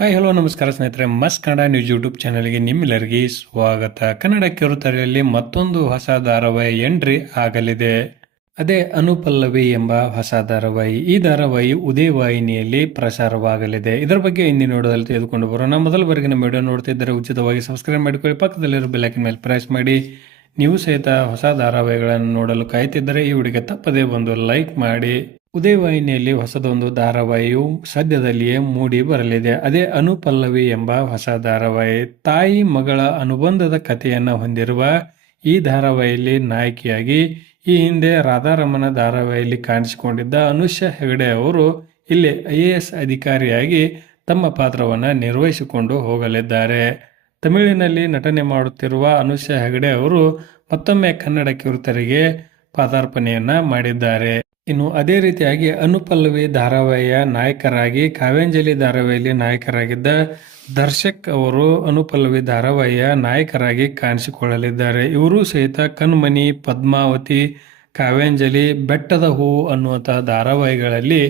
Hi hello ನಮಸ್ಕಾರ ಸ್ನೇಹಿತರೆ, ಮಸ್ತ್ ಕನ್ನಡ ನ್ಯೂಸ್ ಯೂಟ್ಯೂಬ್ ಚಾನಲ್ಗೆ ನಿಮ್ಮೆಲ್ಲರಿಗೆ ಸ್ವಾಗತ. ಕನ್ನಡ ಕಿರುತೆರೆಯಲ್ಲಿ ಮತ್ತೊಂದು ಹೊಸ ಧಾರಾವಾಹಿ ಎಂಟ್ರಿ ಆಗಲಿದೆ. ಅದೇ ಅನುಪಲ್ಲವಿ ಎಂಬ ಹೊಸ ಧಾರಾವಾಹಿ. ಈ ಧಾರಾವಾಹಿ ಉದಯ ವಾಹಿನಿಯಲ್ಲಿ ಪ್ರಸಾರವಾಗಲಿದೆ. ಇದರ ಬಗ್ಗೆ ಇಂದಿನ ನೋಡೋದಲ್ಲಿ ತೆಗೆದುಕೊಂಡು ಬರೋಣ. ಮೊದಲ ಬಾರಿಗೆ ನಮ್ಮ ವಿಡಿಯೋ ನೋಡ್ತಿದ್ದರೆ ಉಚಿತವಾಗಿ ಸಬ್ಸ್ಕ್ರೈಬ್ ಮಾಡಿಕೊಳ್ಳಿ, ಪಕ್ಕದಲ್ಲಿರೋ ಬೆಲ್ ಐಕಾನ್ ಮೇಲೆ ಪ್ರೆಸ್ ಮಾಡಿ. ನೀವು ಸಹಿತ ಹೊಸ ಧಾರಾವಾಹಿಗಳನ್ನು ನೋಡಲು ಕಾಯ್ತಿದ್ದರೆ ಈ ವಿಡಿಯೋಗೆ ತಪ್ಪದೇ ಒಂದು ಲೈಕ್ ಮಾಡಿ. ಉದಯ ವಾಹಿನಿಯಲ್ಲಿ ಹೊಸದೊಂದು ಧಾರಾವಾಹಿಯು ಸದ್ಯದಲ್ಲಿಯೇ ಮೂಡಿ ಬರಲಿದೆ. ಅದೇ ಅನುಪಲ್ಲವಿ ಎಂಬ ಹೊಸ ಧಾರಾವಾಹಿ. ತಾಯಿ ಮಗಳ ಅನುಬಂಧದ ಕಥೆಯನ್ನು ಹೊಂದಿರುವ ಈ ಧಾರಾವಾಹಿಯಲ್ಲಿ ನಾಯಕಿಯಾಗಿ ಈ ಹಿಂದೆ ರಾಧಾರಮಣ ಧಾರಾವಾಹಿಯಲ್ಲಿ ಕಾಣಿಸಿಕೊಂಡಿದ್ದ ಅನುಷಾ ಹೆಗಡೆ ಅವರು ಇಲ್ಲಿ IAS ಅಧಿಕಾರಿಯಾಗಿ ತಮ್ಮ ಪಾತ್ರವನ್ನು ನಿರ್ವಹಿಸಿಕೊಂಡು ಹೋಗಲಿದ್ದಾರೆ. ತಮಿಳಿನಲ್ಲಿ ನಟನೆ ಮಾಡುತ್ತಿರುವ ಅನುಷಾ ಹೆಗಡೆ ಅವರು ಮತ್ತೊಮ್ಮೆ ಕನ್ನಡ ಕಿರುತೆರೆಗೆ ಪಾದಾರ್ಪಣೆಯನ್ನ ಮಾಡಿದ್ದಾರೆ. ಇನ್ನು ಅದೇ ರೀತಿಯಾಗಿ ಅನುಪಲ್ಲವಿ ಧಾರಾವಾಹಿಯ ನಾಯಕರಾಗಿ ಕಾವ್ಯಾಂಜಲಿ ಧಾರಾವಾಹಿಯಲ್ಲಿ ನಾಯಕರಾಗಿದ್ದ ದರ್ಶಕ್ ಅವರು ಅನುಪಲ್ಲವಿ ಧಾರಾವಾಹಿಯ ನಾಯಕರಾಗಿ ಕಾಣಿಸಿಕೊಳ್ಳಲಿದ್ದಾರೆ. ಇವರು ಸಹಿತ ಕಣ್ಮಣಿ, ಪದ್ಮಾವತಿ, ಕಾವ್ಯಾಂಜಲಿ, ಬೆಟ್ಟದ ಹೂವು ಅನ್ನುವಂತಹ ಧಾರಾವಾಹಿಗಳಲ್ಲಿ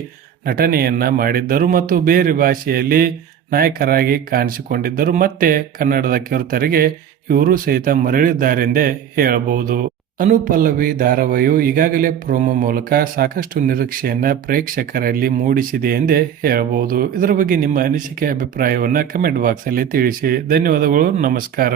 ನಟನೆಯನ್ನ ಮಾಡಿದ್ದರು ಮತ್ತು ಬೇರೆ ಭಾಷೆಯಲ್ಲಿ ನಾಯಕರಾಗಿ ಕಾಣಿಸಿಕೊಂಡಿದ್ದರು. ಮತ್ತೆ ಕನ್ನಡದ ಕಿರುತೆರೆಗೆ ಇವರು ಸಹಿತ ಮರಳಿದ್ದಾರೆಂದೇ ಹೇಳಬಹುದು. ಅನುಪಲ್ಲವಿ ಧಾರಾವಾಹಿಯು ಈಗಾಗಲೇ ಪ್ರೋಮೋ ಮೂಲಕ ಸಾಕಷ್ಟು ನಿರೀಕ್ಷೆಯನ್ನ ಪ್ರೇಕ್ಷಕರಲ್ಲಿ ಮೂಡಿಸಿದೆ ಎಂದೇ ಹೇಳಬಹುದು. ಇದರ ಬಗ್ಗೆ ನಿಮ್ಮ ಅನಿಸಿಕೆ, ಅಭಿಪ್ರಾಯವನ್ನ ಕಮೆಂಟ್ ಬಾಕ್ಸ್ ಅಲ್ಲಿ ತಿಳಿಸಿ. ಧನ್ಯವಾದಗಳು, ನಮಸ್ಕಾರ.